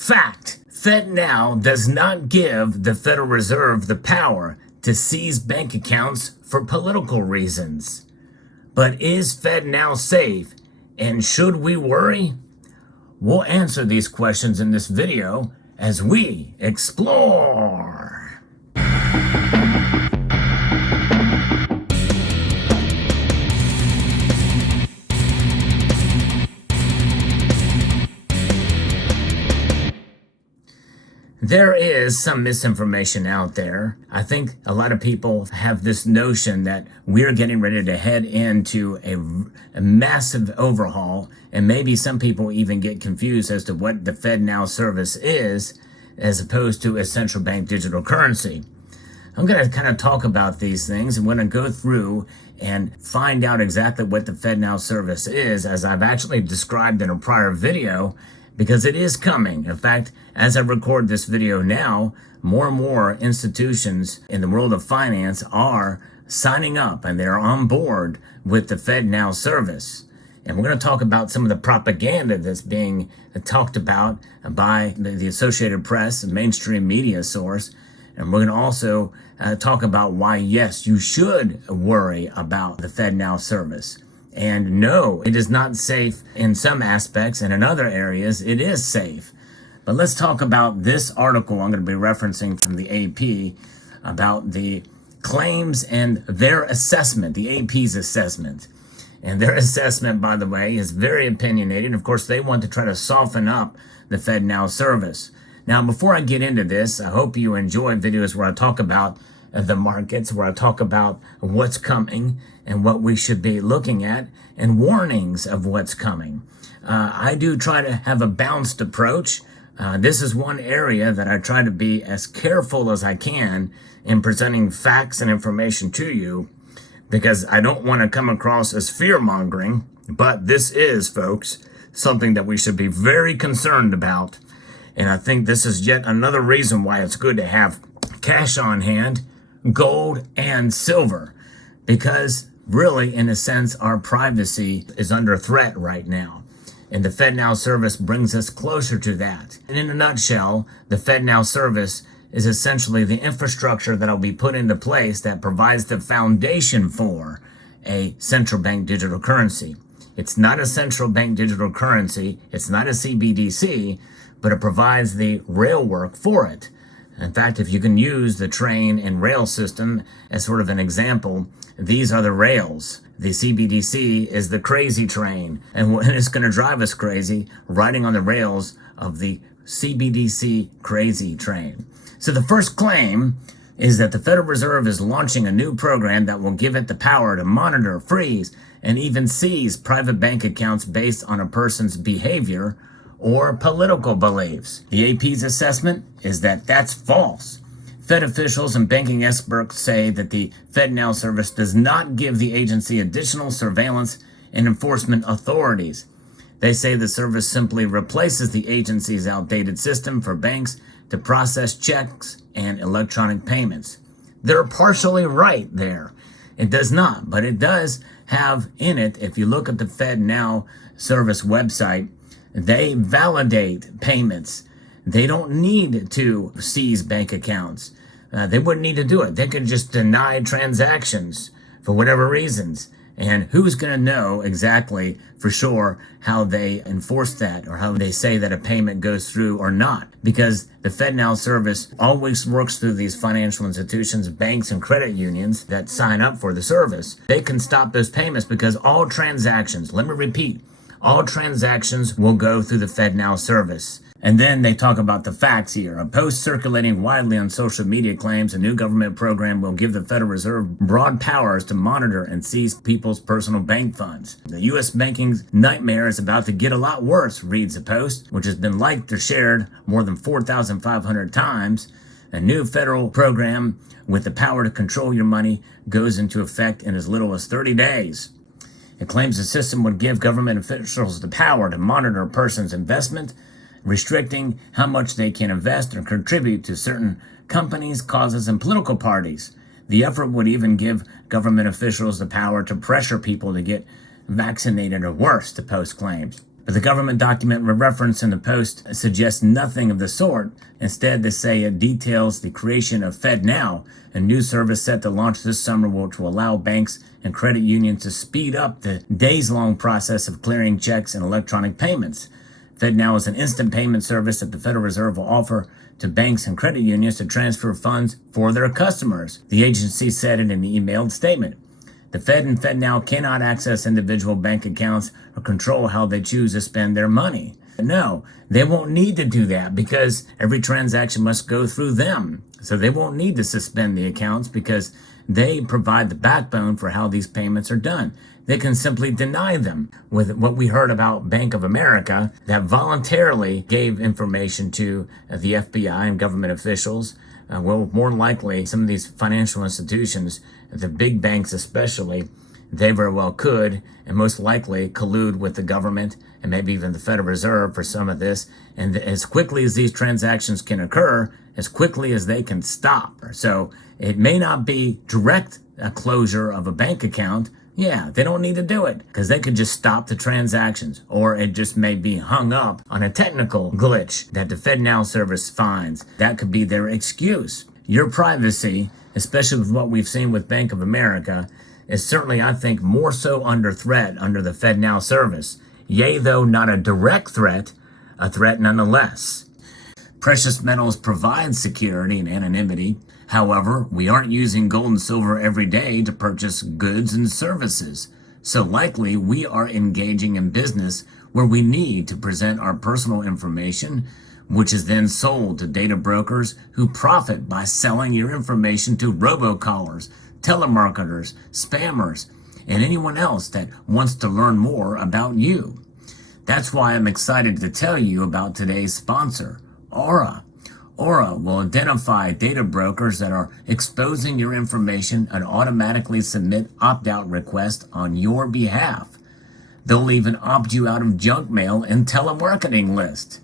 Fact: FedNow does not give the Federal Reserve the power to seize bank accounts for political reasons. But is FedNow safe, and should we worry? We'll answer these questions in this video as we explore. There is some misinformation out there. I think a lot of people have this notion that we're getting ready to head into a massive overhaul, and maybe some people even get confused as to what the FedNow Service is, as opposed to a central bank digital currency. I'm going to kind of talk about these things. I'm going to go through and find out exactly what the FedNow Service is, as I've actually described in a prior video, because it is coming. In fact, as I record this video now, more and more institutions in the world of finance are signing up and they're on board with the FedNow Service. And we're going to talk about some of the propaganda that's being talked about by the Associated Press, a mainstream media source. And we're going to also talk about why, yes, you should worry about the FedNow Service. And no, it is not safe in some aspects, and in other areas, it is safe. But let's talk about this article I'm going to be referencing from the AP about the claims and their assessment, the AP's assessment. And their assessment, by the way, is very opinionated. Of course, they want to try to soften up the FedNow Service. Now, before I get into this, I hope you enjoy videos where I talk about the markets, where I talk about what's coming and what we should be looking at and warnings of what's coming. I do try to have a balanced approach. This is one area that I try to be as careful as I can in presenting facts and information to you, because I don't want to come across as fear-mongering, but this is, folks, something that we should be very concerned about. And I think this is yet another reason why it's good to have cash on hand, gold and silver, because really, in a sense, our privacy is under threat right now. And the FedNow Service brings us closer to that. And in a nutshell, the FedNow Service is essentially the infrastructure that will be put into place that provides the foundation for a central bank digital currency. It's not a central bank digital currency, it's not a CBDC, but it provides the rail work for it. In fact, if you can use the train and rail system as sort of an example, these are the rails. The CBDC is the crazy train, and it's going to drive us crazy riding on the rails of the CBDC crazy train. So the first claim is that the Federal Reserve is launching a new program that will give it the power to monitor, freeze, and even seize private bank accounts based on a person's behavior or political beliefs. The AP's assessment is that that's false. Fed officials and banking experts say that the FedNow Service does not give the agency additional surveillance and enforcement authorities. They say the service simply replaces the agency's outdated system for banks to process checks and electronic payments. They're partially right there. It does not, but it does have in it, if you look at the FedNow Service website, they validate payments. They don't need to seize bank accounts. They wouldn't need to do it. They could just deny transactions for whatever reasons. And who's going to know exactly for sure how they enforce that, or how they say that a payment goes through or not? Because the FedNow Service always works through these financial institutions, banks, and credit unions that sign up for the service. They can stop those payments because all transactions, let me repeat, all transactions will go through the FedNow Service. And then they talk about the facts here. A post circulating widely on social media claims a new government program will give the Federal Reserve broad powers to monitor and seize people's personal bank funds. The U.S. banking nightmare is about to get a lot worse, reads the post, which has been liked or shared more than 4,500 times. A new federal program with the power to control your money goes into effect in as little as 30 days. It claims the system would give government officials the power to monitor a person's investment, restricting how much they can invest or contribute to certain companies, causes, and political parties. The effort would even give government officials the power to pressure people to get vaccinated or worse, the Post claims. But the government document referenced in the post suggests nothing of the sort. Instead, they say it details the creation of FedNow, a new service set to launch this summer, which will allow banks and credit unions to speed up the days-long process of clearing checks and electronic payments. FedNow is an instant payment service that the Federal Reserve will offer to banks and credit unions to transfer funds for their customers. The agency said in an emailed statement. The Fed and FedNow cannot access individual bank accounts or control how they choose to spend their money. No, they won't need to do that because every transaction must go through them. So they won't need to suspend the accounts because they provide the backbone for how these payments are done. They can simply deny them. With what we heard about Bank of America, that voluntarily gave information to the FBI and government officials. Well, more likely, some of these financial institutions, the big banks especially, they very well could and most likely collude with the government and maybe even the Federal Reserve for some of this. And as quickly as these transactions can occur, as quickly as they can stop. So it may not be direct closure of a bank account. Yeah, they don't need to do it because they could just stop the transactions, or it just may be hung up on a technical glitch that the FedNow Service finds. That could be their excuse. Your privacy, especially with what we've seen with Bank of America, is certainly, I think, more so under threat under the FedNow Service. Yea, though not a direct threat, a threat nonetheless. Precious metals provide security and anonymity. However, we aren't using gold and silver every day to purchase goods and services. So likely we are engaging in business where we need to present our personal information, which is then sold to data brokers who profit by selling your information to robocallers, telemarketers, spammers, and anyone else that wants to learn more about you. That's why I'm excited to tell you about today's sponsor, Aura. Aura will identify data brokers that are exposing your information and automatically submit opt-out requests on your behalf. They'll even opt you out of junk mail and telemarketing lists.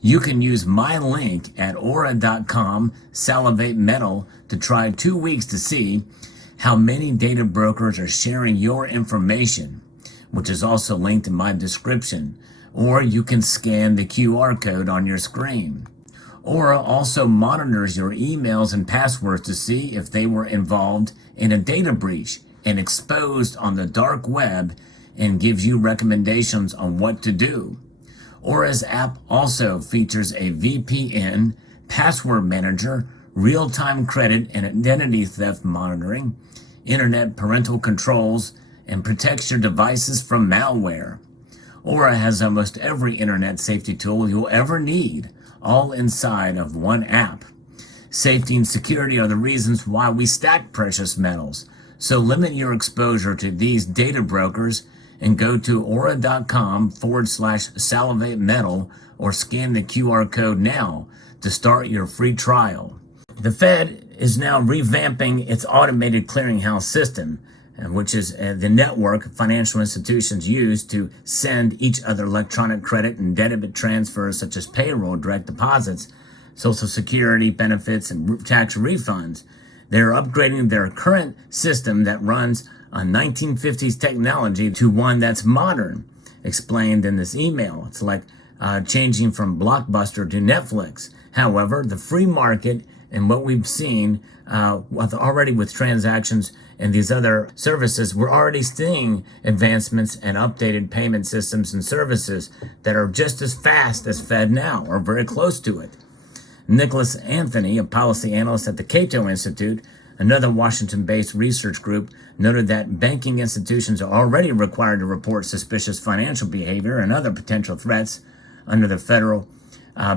You can use my link at aura.com/salivate-metal to try 2 weeks to see how many data brokers are sharing your information, which is also linked in my description, or you can scan the QR code on your screen. Aura also monitors your emails and passwords to see if they were involved in a data breach and exposed on the dark web, and gives you recommendations on what to do. Aura's app also features a VPN, password manager, real-time credit and identity theft monitoring, internet parental controls, and protects your devices from malware. Aura has almost every internet safety tool you'll ever need, all inside of one app. Safety and security are the reasons why we stack precious metals. So limit your exposure to these data brokers and go to aura.com/salivate-metal or scan the QR code now to start your free trial. The Fed is now revamping its automated clearinghouse system, which is the network financial institutions use to send each other electronic credit and debit transfers such as payroll, direct deposits, Social Security benefits, and tax refunds. They're upgrading their current system that runs on 1950s technology to one that's modern, explained in this email. It's like changing from Blockbuster to Netflix. However, the free market and what we've seen already with transactions and these other services, we're already seeing advancements and updated payment systems and services that are just as fast as FedNow or very close to it. Nicholas Anthony, a policy analyst at the Cato Institute, another Washington-based research group, noted that banking institutions are already required to report suspicious financial behavior and other potential threats under the Federal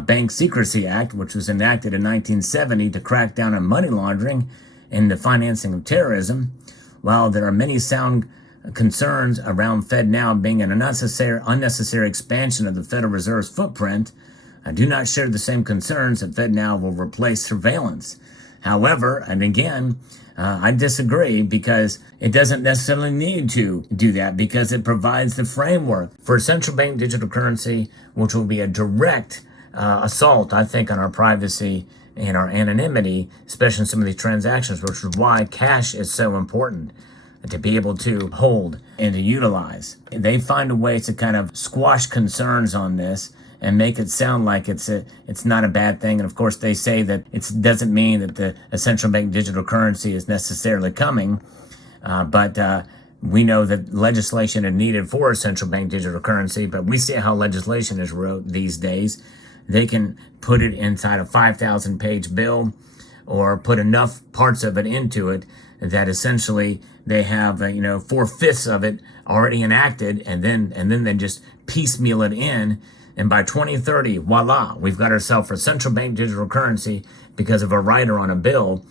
Bank Secrecy Act, which was enacted in 1970 to crack down on money laundering and the financing of terrorism. While there are many sound concerns around FedNow being an unnecessary expansion of the Federal Reserve's footprint, I do not share the same concerns that FedNow will replace surveillance. However, and again, I disagree because it doesn't necessarily need to do that because it provides the framework for central bank digital currency, which will be a direct assault, I think, on our privacy and our anonymity, especially in some of these transactions, which is why cash is so important. to be able to hold and to utilize. They find a way to kind of squash concerns on this and make it sound like it's not a bad thing. And of course, they say that it doesn't mean that a central bank digital currency is necessarily coming, but we know that legislation is needed for a central bank digital currency. But we see how legislation is wrote these days. They can put it inside a 5,000-page bill, or put enough parts of it into it that essentially they have 4/5 of it already enacted, and then they just piecemeal it in. And by 2030, voila, we've got ourselves a central bank digital currency because of a rider on a bill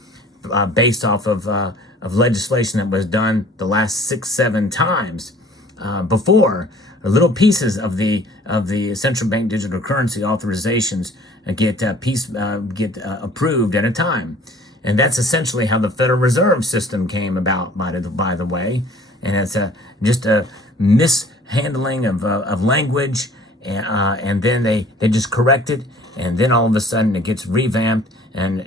based off of legislation that was done the last 6-7 times before. Little pieces of the central bank digital currency authorizations get approved at a time. And that's essentially how the Federal Reserve System came about, by the way. And it's just a mishandling of language, and then they just correct it, and then all of a sudden it gets revamped and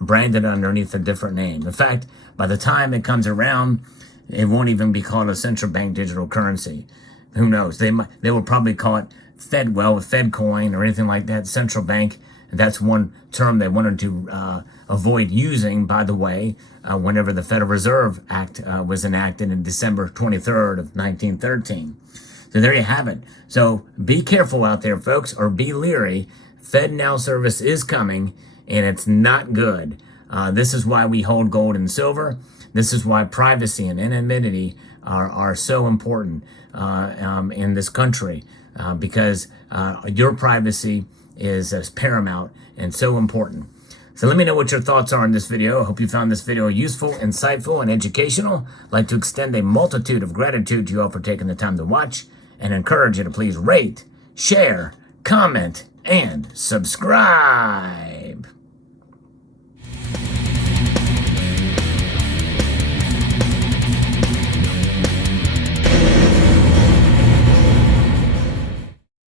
branded underneath a different name. In fact, by the time it comes around, it won't even be called a central bank digital currency. Who knows? They will probably call it FedCoin or anything like that, central bank. That's one term they wanted to avoid using, by the way, whenever the Federal Reserve Act was enacted in December 23rd of 1913. So there you have it. So be careful out there, folks, or be leery. FedNow Service is coming, and it's not good. This is why we hold gold and silver. This is why privacy and anonymity are so important in this country, because your privacy is paramount and so important. So let me know what your thoughts are on this video. I hope you found this video useful, insightful, and educational. I'd like to extend a multitude of gratitude to you all for taking the time to watch, and encourage you to please rate, share, comment, and subscribe.